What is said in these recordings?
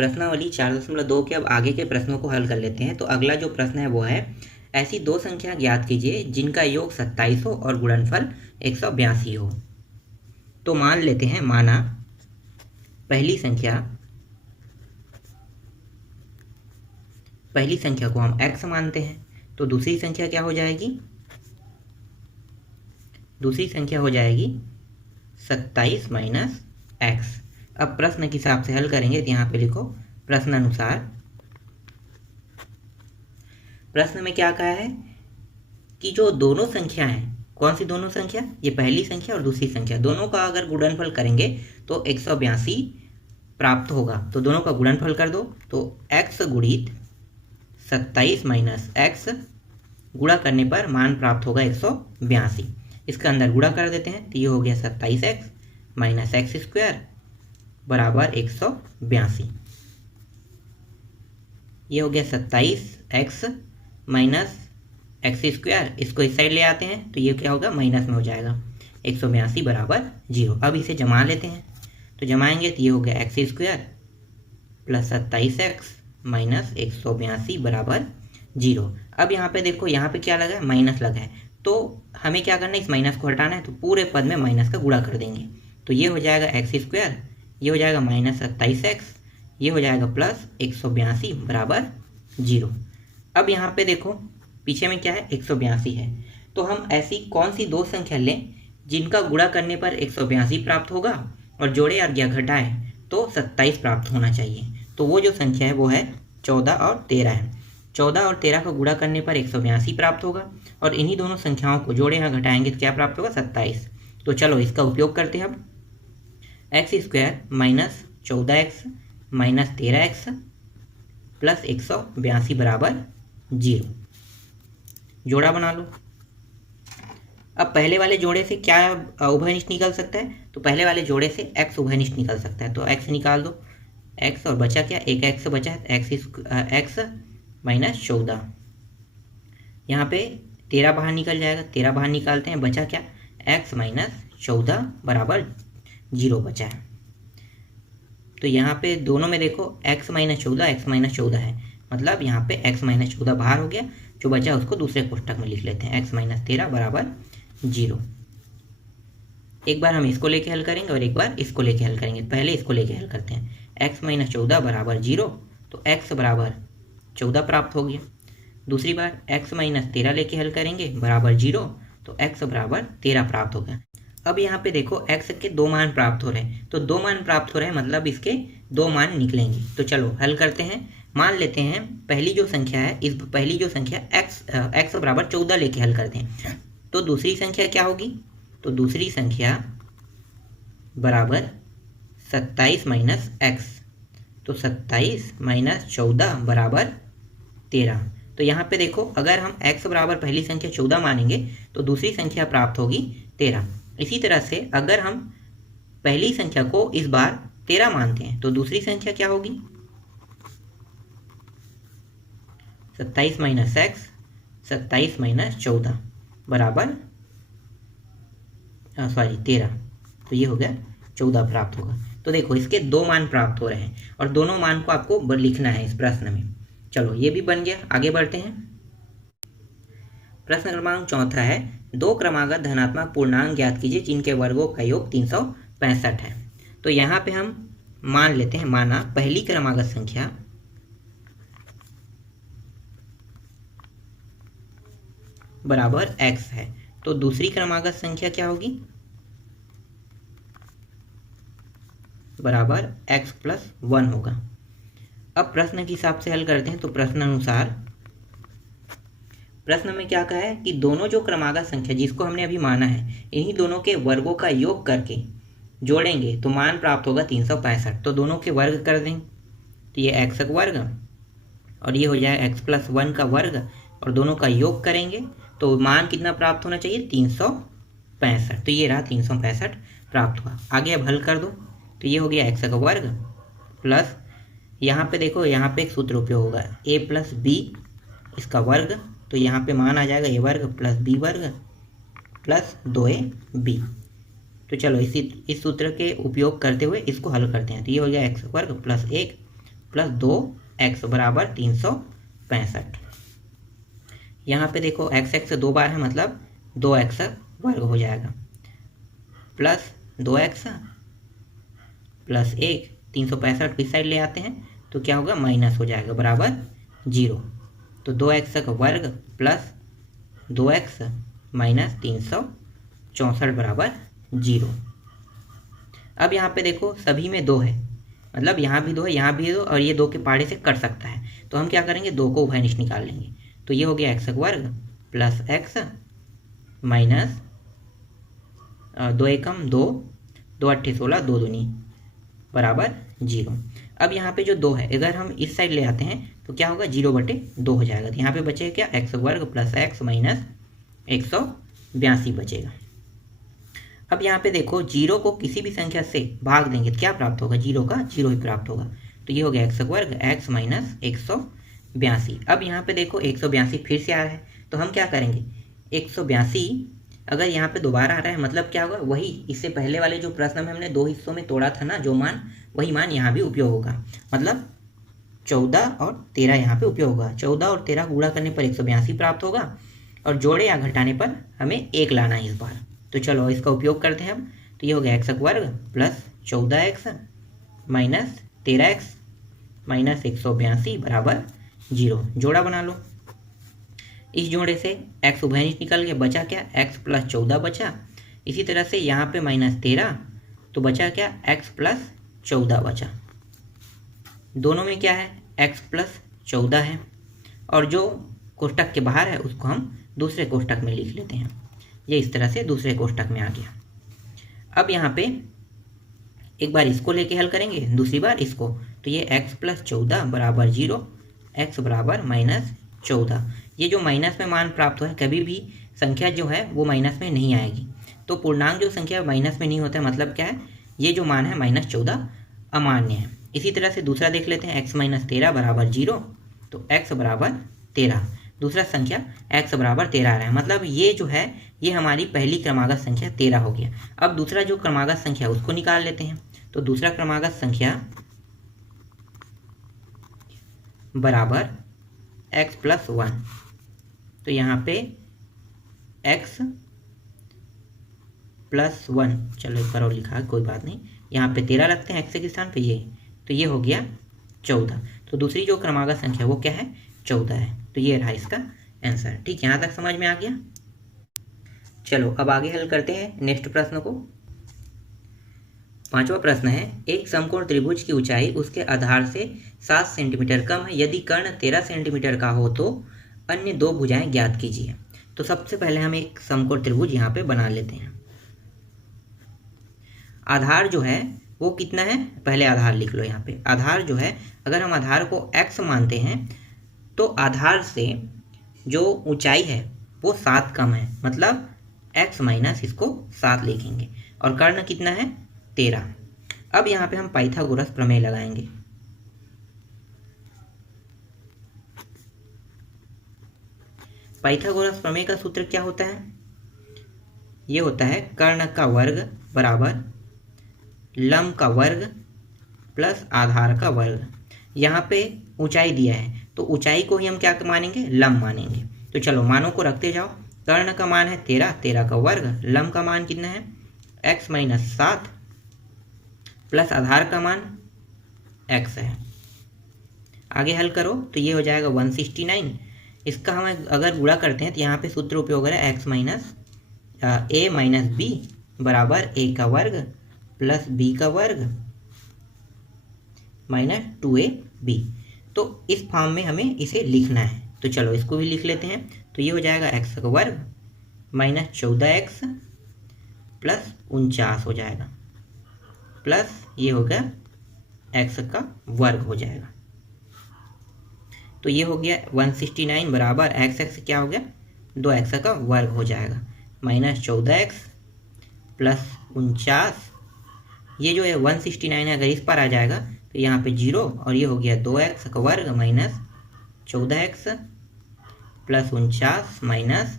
प्रश्नावली 4.2 के अब आगे के प्रश्नों को हल कर लेते हैं। तो अगला जो प्रश्न है वो है, ऐसी दो संख्या ज्ञात कीजिए जिनका योग 27 हो और गुणनफल 182 हो। तो मान लेते हैं, माना पहली संख्या को हम x मानते हैं, तो दूसरी संख्या क्या हो जाएगी? दूसरी संख्या हो जाएगी 27 माइनस x। अब प्रश्न के हिसाब से हल करेंगे, तो यहाँ पे लिखो प्रश्न अनुसार। प्रश्न में क्या कहा है कि जो दोनों संख्या हैं, कौन सी दोनों संख्या? ये पहली संख्या और दूसरी संख्या, दोनों का अगर गुणनफल करेंगे तो 182 प्राप्त होगा। तो दोनों का गुणनफल कर दो, तो x गुणित 27 माइनस x गुणा करने पर मान प्राप्त होगा 182। इसके अंदर गुणा कर देते हैं, तो ये हो गया 27x माइनस एक्स स्क्वायर बराबर 182। ये हो गया 27x माइनस एक्स स्क्वायर, इसको इस साइड ले आते हैं तो ये क्या होगा? माइनस में हो जाएगा, 182 बराबर 0। अब इसे जमा लेते हैं, तो जमाएंगे तो ये हो गया x square plus 27x minus 182 बराबर 0। अब यहाँ पे देखो, यहाँ पे क्या लगा है? माइनस लगा है। तो हमें क्या करना है? इस माइनस को हटाना है, तो पूरे पद में माइनस का गुणा कर देंगे। तो ये हो जाएगा एक्स स्क्वायर, ये हो जाएगा माइनस 27x, ये हो जाएगा प्लस 182 बराबर 0। अब यहाँ पे देखो पीछे में क्या है? 182 है। तो हम ऐसी कौन सी दो संख्या लें जिनका गुणा करने पर 182 प्राप्त होगा और जोड़े और या घटाएं तो 27 प्राप्त होना चाहिए। तो वो जो संख्या है वो है 14 और 13 है। 14 और 13 का गुणा करने पर 182 प्राप्त होगा और इन्हीं दोनों संख्याओं को जोड़े या घटाएंगे तो क्या प्राप्त होगा? 27। तो चलो इसका उपयोग करते हैं। अब x square minus 14x minus 13x plus 182 बराबर 0, जोड़ा बना लो। अब पहले वाले जोड़े से क्या उभयनिष्ठ निकल सकता है? तो पहले वाले जोड़े से x उभयनिष्ठ निकल सकता है, तो x निकाल दो। x और बचा क्या? एक x बचा है, x माइनस 14। यहाँ पे 13 बाहर निकल जाएगा, 13 बाहर निकालते हैं, बचा क्या? x माइनस 14 बराबर 0 बचा है। तो यहाँ पे दोनों में देखो x माइनस 14 है, मतलब यहाँ पे x माइनस 14 बाहर हो गया, जो बचा उसको दूसरे कोष्टक में लिख लेते हैं, x माइनस 13 बराबर 0। एक बार हम इसको लेके हल करेंगे और एक बार इसको लेके हल करेंगे। पहले इसको लेके हल करते हैं, x माइनस 14 बराबर 0, तो x बराबर 14 प्राप्त हो गया। दूसरी बार x माइनस 13 लेके हल करेंगे बराबर 0, तो x बराबर 13 प्राप्त हो गया। अब यहाँ पे देखो x के दो मान प्राप्त हो रहे हैं, तो दो मान प्राप्त हो रहे हैं मतलब इसके दो मान निकलेंगे। तो चलो हल करते हैं। मान लेते हैं पहली जो संख्या है, इस पहली जो संख्या x बराबर 14 लेके हल करते हैं, तो दूसरी संख्या क्या होगी? तो दूसरी संख्या बराबर 27 माइनस x, तो 27 माइनस 14 बराबर 13। तो यहाँ पे देखो अगर हम x बराबर पहली संख्या 14 मानेंगे तो दूसरी संख्या प्राप्त होगी 13। इसी तरह से अगर हम पहली संख्या को इस बार 13 मानते हैं तो दूसरी संख्या क्या होगी? 27 माइनस x, 27 माइनस 14 बराबर 13। तो ये हो गया 14 प्राप्त होगा। तो देखो इसके दो मान प्राप्त हो रहे हैं और दोनों मान को आपको लिखना है इस प्रश्न में। चलो ये भी बन गया, आगे बढ़ते हैं। प्रश्न क्रमांक 4 है, दो क्रमागत धनात्मक पूर्णांक ज्ञात कीजिए जिनके वर्गों का योग 365 है। तो यहाँ पे हम मान लेते हैं, माना पहली क्रमागत संख्या बराबर x है, तो दूसरी क्रमागत संख्या क्या होगी? बराबर x प्लस 1 होगा। अब प्रश्न के हिसाब से हल करते हैं। तो प्रश्न अनुसार प्रश्न में क्या कहा है कि दोनों जो क्रमागत संख्या जिसको हमने अभी माना है, इन्हीं दोनों के वर्गों का योग करके जोड़ेंगे तो मान प्राप्त होगा 365। तो दोनों के वर्ग कर देंगे, तो ये x का वर्ग और ये हो जाएगा x प्लस 1 का वर्ग, और दोनों का योग करेंगे तो मान कितना प्राप्त होना चाहिए? 365। तो ये रहा 365 प्राप्त हुआ। आगे अब हल कर दो, तो ये हो गया x का वर्ग प्लस, यहाँ पे देखो यहाँ पे एक सूत्र उपयोग होगा, a प्लस बी इसका वर्ग, तो यहाँ पे मान आ जाएगा a वर्ग प्लस b वर्ग प्लस 2ab। तो चलो इस सूत्र के उपयोग करते हुए इसको हल करते हैं। तो ये हो गया x वर्ग प्लस 1 प्लस 2x बराबर 365। यहाँ पे देखो x 2 बार है, मतलब 2x वर्ग हो जाएगा, प्लस 2x प्लस 1, 365 इस साइड ले आते हैं तो क्या होगा, माइनस हो जाएगा, बराबर 0। तो 2x का वर्ग प्लस 2x माइनस 364 बराबर 0। अब यहाँ पे देखो सभी में 2 है, मतलब यहाँ भी 2 है, यहाँ भी 2, और ये 2 के पाड़े से कट सकता है, तो हम क्या करेंगे, 2 को उभयनिष्ठ निकाल लेंगे। तो ये हो गया x वर्ग प्लस x माइनस 2 एकम 2, 2 अट्ठे 16, 2 दूनी बराबर 0। अब यहाँ पे जो 2 है, अगर हम इस साइड ले आते हैं तो क्या होगा, 0/2 हो जाएगा। तो यहाँ पे बचेगा क्या, x वर्ग प्लस x माइनस 182 बचेगा। अब यहाँ पे देखो 0 को किसी भी संख्या से भाग देंगे तो क्या प्राप्त होगा, 0 का 0 ही प्राप्त होगा। तो ये हो गया x वर्ग x माइनस 182। अब यहाँ पे देखो 182 फिर से आ रहा है, तो हम क्या करेंगे, 182 अगर यहाँ पे दोबारा आ रहा है मतलब क्या होगा, वही इससे पहले वाले जो प्रश्न में हमने 2 हिस्सों में तोड़ा था ना जो मान, वही मान यहाँ भी उपयोग होगा, मतलब 14 और 13 यहाँ पे उपयोग होगा। 14 और 13 गुणा करने पर 182 प्राप्त होगा, और जोड़े या घटाने पर हमें 1 लाना है इस बार। तो चलो इसका उपयोग करते हैं हम। तो ये हो गया x वर्ग plus 14x minus 13x minus 182 बराबर 0। जोड़ा बना लो, इस जोड़े से x उभयनिष्ठ निकल गया, बचा क्या, x प्लस 14 बचा। इसी तरह से यहाँ पे माइनस 13, तो बचा क्या, x प्लस 14 बचा। दोनों में क्या है, x प्लस 14 है, और जो कोष्टक के बाहर है उसको हम दूसरे कोष्टक में लिख लेते हैं। ये इस तरह से दूसरे कोष्टक में आ गया। अब यहाँ पे एक बार इसको लेके हल करेंगे, दूसरी बार इसको, तो ये x प्लस 14 बराबर 0, x बराबर माइनस 14। ये जो माइनस में मान प्राप्त हुआ है, कभी भी संख्या जो है वो माइनस में नहीं आएगी। तो पूर्णांक जो संख्या माइनस में नहीं होता है, मतलब क्या है, ये जो मान है माइनस 14 अमान्य है। इसी तरह से दूसरा देख लेते हैं, x माइनस 13 बराबर 0, तो x बराबर 13। दूसरा संख्या x बराबर 13 आ रहा है, मतलब ये जो है ये हमारी पहली क्रमागत संख्या 13 हो गया। अब दूसरा जो क्रमागत संख्या उसको निकाल लेते हैं। तो दूसरा क्रमागत संख्या बराबर x प्लस 1। तो यहाँ पे x प्लस 1, चलो एक बार और लिखा है, कोई बात नहीं, यहाँ पे 13 रखते हैं x के स्थान पे, ये तो ये हो गया 14। तो दूसरी जो क्रमागत संख्या वो क्या है, 14 है। तो ये रहा इसका आंसर। ठीक, यहाँ तक समझ में आ गया। चलो अब आगे हल करते हैं नेक्स्ट प्रश्न को। 5वां प्रश्न है, एक समकोण त्रिभुज की ऊंचाई उसके आधार से 7 सेंटीमीटर कम है, यदि कर्ण 13 सेंटीमीटर का हो तो अन्य 2 भुजाएं ज्ञात कीजिए। तो सबसे पहले हम एक समकोण त्रिभुज यहाँ पे बना लेते हैं। आधार जो है वो कितना है, पहले आधार लिख लो यहाँ पे। आधार जो है, अगर हम आधार को x मानते हैं तो आधार से जो ऊंचाई है वो 7 कम है, मतलब x माइनस इसको 7 लिखेंगे, और कर्ण कितना है, 13। अब यहाँ पे हम पाइथागोरस प्रमेय लगाएंगे। पाइथागोरस प्रमेय का सूत्र क्या होता है, ये होता है कर्ण का वर्ग बराबर लंब का वर्ग प्लस आधार का वर्ग। यहाँ पे ऊंचाई दिया है तो ऊंचाई को ही हम क्या मानेंगे, लंब मानेंगे। तो चलो मानों को रखते जाओ। कर्ण का मान है 13, 13 का वर्ग, लंब का मान कितना है, x माइनस 7 प्लस आधार का मान x है। आगे हल करो तो ये हो जाएगा 169। इसका हम अगर गुणा करते हैं तो यहाँ पे सूत्र उपयोग है x minus a minus B बराबर a का वर्ग प्लस b का वर्ग माइनस 2ab। तो इस फॉर्म में हमें इसे लिखना है, तो चलो इसको भी लिख लेते हैं। तो ये हो जाएगा x का वर्ग माइनस 14x प्लस 49 हो जाएगा, प्लस ये हो गया x का वर्ग हो जाएगा। तो ये हो गया 169 बराबर x क्या हो गया, 2x का वर्ग हो जाएगा, माइनस 14x प्लस 49। ये जो है 169 है, अगर इस पर आ जाएगा तो यहाँ पे 0, और ये हो गया 2x का वर्ग माइनस 14x प्लस 49 माइनस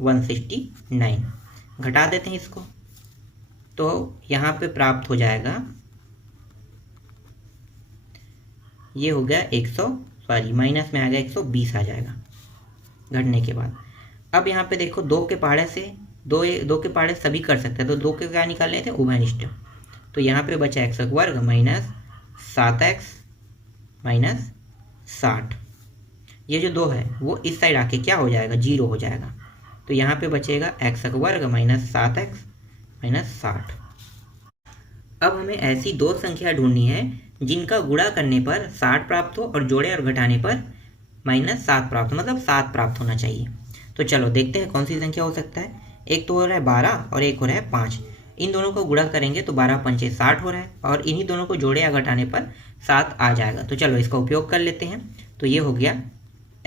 169। घटा देते हैं इसको, तो यहाँ पे प्राप्त हो जाएगा, ये हो गया माइनस में आ गया 120 आ जाएगा घटने के बाद। अब यहाँ पे देखो दो के पहाड़े से दो के पहाड़े सभी कर सकते हैं, तो दो के क्या निकालने थे, उभयनिष्ठ। तो यहाँ पे बचा एक्स वर्ग माइनस 7x माइनस 60। ये जो 2 है वो इस साइड आके क्या हो जाएगा, 0 हो जाएगा। तो यहाँ पे बचेगा एक्स वर्ग माइनस 7x माइनस 60। अब हमें ऐसी दो संख्या ढूंढनी है जिनका गुणा करने पर 60 प्राप्त हो और जोड़े और घटाने पर माइनस 7 प्राप्त हो, मतलब 7 प्राप्त होना चाहिए। तो चलो देखते हैं कौन सी संख्या हो सकता है। एक तो हो रहा है 12 और एक हो रहा है 5। इन दोनों को गुणा करेंगे तो 12 पंचे 60 हो रहा है, और इन्हीं दोनों को जोड़े या घटाने पर 7 आ जाएगा। तो चलो इसका उपयोग कर लेते हैं। तो ये हो गया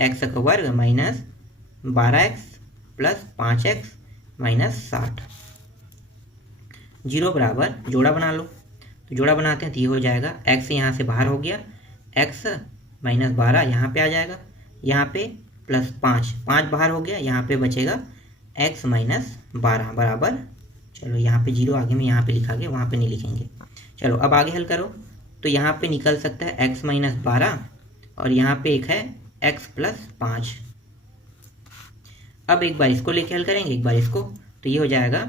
एक्स का वर्ग minus 12x plus 5x minus 60। 0 बराबर जोड़ा बना लो। तो जोड़ा बनाते हैं तो ये हो जाएगा x यहाँ से बाहर हो गया, x माइनस 12 यहाँ पे आ जाएगा, यहाँ पे प्लस 5 बाहर हो गया, यहाँ पे बचेगा x माइनस 12 बराबर, चलो यहाँ पे 0 आगे में यहाँ पे लिखा गया, वहाँ पे नहीं लिखेंगे। चलो अब आगे हल करो। तो यहाँ पे निकल सकता है x माइनस 12 और यहाँ पे एक है x प्लस 5। अब एक बार इसको लेके हल करेंगे, एक बार इसको। तो ये हो जाएगा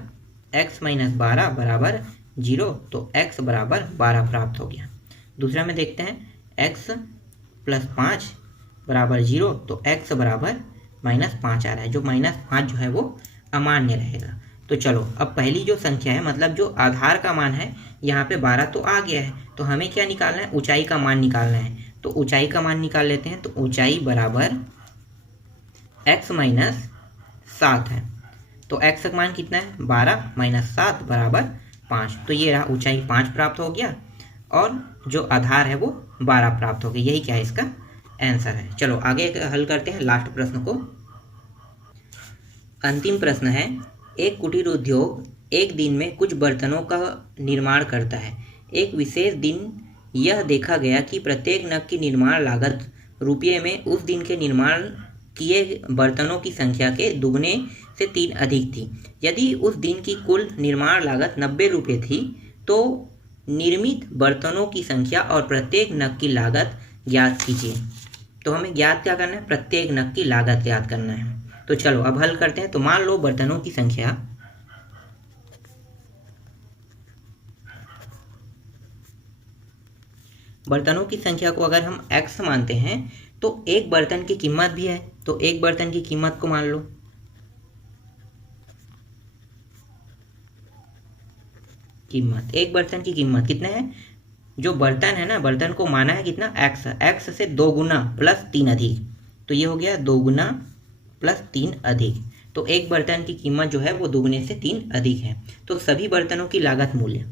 x माइनस 12 बराबर 0, तो x बराबर 12 प्राप्त हो गया। दूसरा में देखते हैं x प्लस 5 बराबर 0, तो x बराबर माइनस 5 आ रहा है। जो माइनस 5 जो है वो अमान्य रहेगा। तो चलो अब पहली जो संख्या है, मतलब जो आधार का मान है, यहाँ पे 12 तो आ गया है, तो हमें क्या निकालना है, ऊंचाई का मान निकालना है। तो ऊंचाई का मान निकाल लेते हैं। तो ऊंचाई बराबर x माइनस 7 है। तो x का मान कितना है, 12 माइनस 7 बराबर 5। तो ये रहा ऊंचाई 5 प्राप्त हो गया और जो आधार है वो 12 प्राप्त हो गया। यही क्या है, इसका आंसर है। चलो आगे हल करते हैं लास्ट प्रश्न को। अंतिम प्रश्न है, एक कुटीर उद्योग एक दिन में कुछ बर्तनों का निर्माण करता है। एक विशेष दिन यह देखा गया कि प्रत्येक नग की निर्माण लागत रुपये में उस दिन के निर्माण किए बर्तनों की संख्या के दुगने से 3 अधिक थी। यदि उस दिन की कुल निर्माण लागत 90 रुपये थी तो निर्मित बर्तनों की संख्या और प्रत्येक नग की लागत ज्ञात कीजिए। तो हमें ज्ञात क्या करना है, प्रत्येक नग की लागत ज्ञात करना है। तो चलो अब हल करते हैं। तो मान लो बर्तनों की संख्या को अगर हम x मानते हैं तो एक बर्तन की कीमत भी है। तो एक बर्तन की कीमत को मान लो, एक बर्तन की कीमत कितना है, जो बर्तन है ना, बर्तन को माना है कितना, x से 2 गुना प्लस 3 अधिक। तो ये हो गया 2 गुना प्लस 3 अधिक। तो एक बर्तन की कीमत जो है वो 2 गुने से 3 अधिक है। तो सभी बर्तनों की लागत मूल्य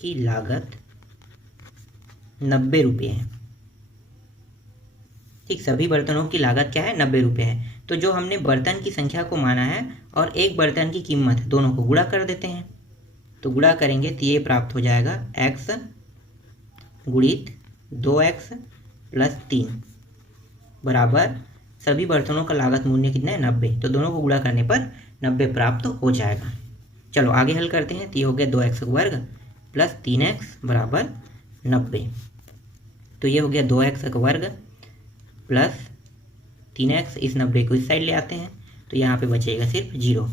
की लागत 90 रुपये है। ठीक, सभी बर्तनों की लागत क्या है, 90 रुपये है। तो जो हमने बर्तन की संख्या को माना है और एक बर्तन की कीमत, दोनों को गुणा कर देते हैं। तो गुणा करेंगे तो ये प्राप्त हो जाएगा x गुणित 2x प्लस 3 बराबर सभी बर्तनों का लागत मूल्य कितना है, 90। तो दोनों को गुणा करने पर 90 प्राप्त हो जाएगा। चलो आगे हल करते हैं। तो ये हो गया 2x वर्ग प्लस 3x बराबर 90। तो ये हो गया 2x वर्ग प्लस 3x, इस 90 को इस साइड ले आते हैं तो यहाँ पे बचेगा सिर्फ 0।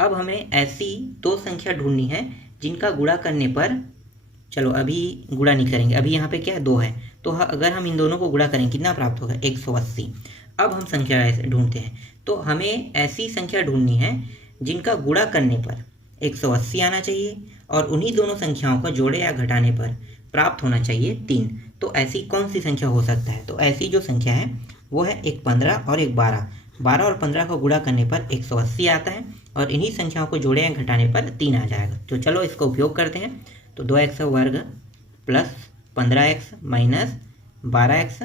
अब हमें ऐसी दो संख्या ढूंढनी है जिनका गुणा करने पर, चलो अभी गुणा नहीं करेंगे, अभी यहाँ पे क्या है, 2 है। तो अगर हम इन दोनों को गुणा करें कितना प्राप्त होगा, 180। अब हम संख्या ऐसे ढूंढते हैं। तो हमें ऐसी संख्या ढूंढनी है जिनका गुणा करने पर 180 आना चाहिए और उन्हीं दोनों संख्याओं को जोड़े या घटाने पर प्राप्त होना चाहिए 3। तो ऐसी कौन सी संख्या हो सकता है, तो ऐसी जो संख्या है वो है एक 15 और एक 12। 12 और 15 को गुणा करने पर 180 आता है और इन्हीं संख्याओं को जोड़े या घटाने पर 3 आ जाएगा। तो चलो इसका उपयोग करते हैं। तो 2x वर्ग plus 15x minus 12x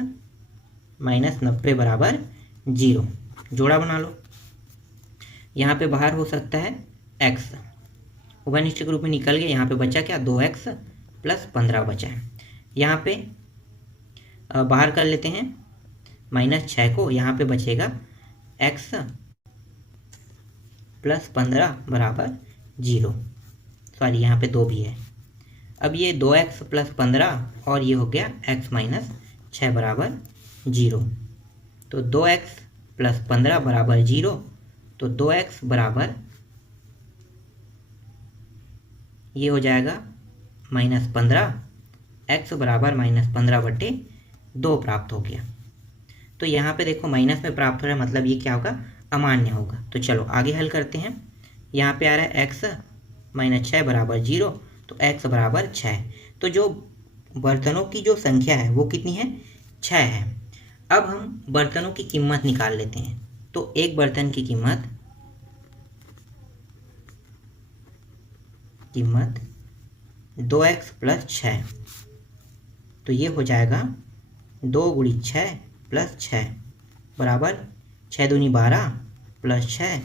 minus 90 बराबर 0। जोड़ा बना लो। यहाँ पे बाहर हो सकता है x, उभयनिष्ठ रूप में निकल गया। यहाँ पे बचा क्या, 2x प्लस 15 बचा है। यहाँ पे बाहर कर लेते हैं माइनस 6 को, यहाँ पे बचेगा x प्लस 15 बराबर 0। सॉरी यहाँ पे 2 भी है। अब ये 2x प्लस 15 और ये हो गया x माइनस 6 बराबर 0। तो 2x प्लस 15 बराबर 0, तो 2x बराबर ये हो जाएगा -15, x बराबर -15/2 प्राप्त हो गया। तो यहाँ पे देखो माइनस में प्राप्त हो रहा है, मतलब ये क्या होगा, अमान्य होगा। तो चलो आगे हल करते हैं। यहाँ पे आ रहा है x माइनस 6 बराबर 0, तो x बराबर 6। तो जो बर्तनों की जो संख्या है वो कितनी है, 6 है। अब हम बर्तनों की कीमत निकाल लेते हैं। तो एक बर्तन की कीमत 2x प्लस 6, तो ये हो जाएगा 2 × 6 प्लस 6 बराबर 6 दूनी 12 प्लस 6,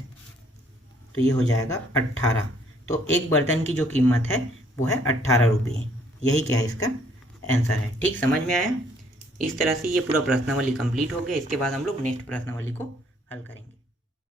तो ये हो जाएगा 18। तो एक बर्तन की जो कीमत है वो है 18 रुपये। यही क्या है, इसका आंसर है। ठीक, समझ में आया। इस तरह से ये पूरा प्रश्नावली कंप्लीट हो गया। इसके बाद हम लोग नेक्स्ट प्रश्नावली को हल करेंगे।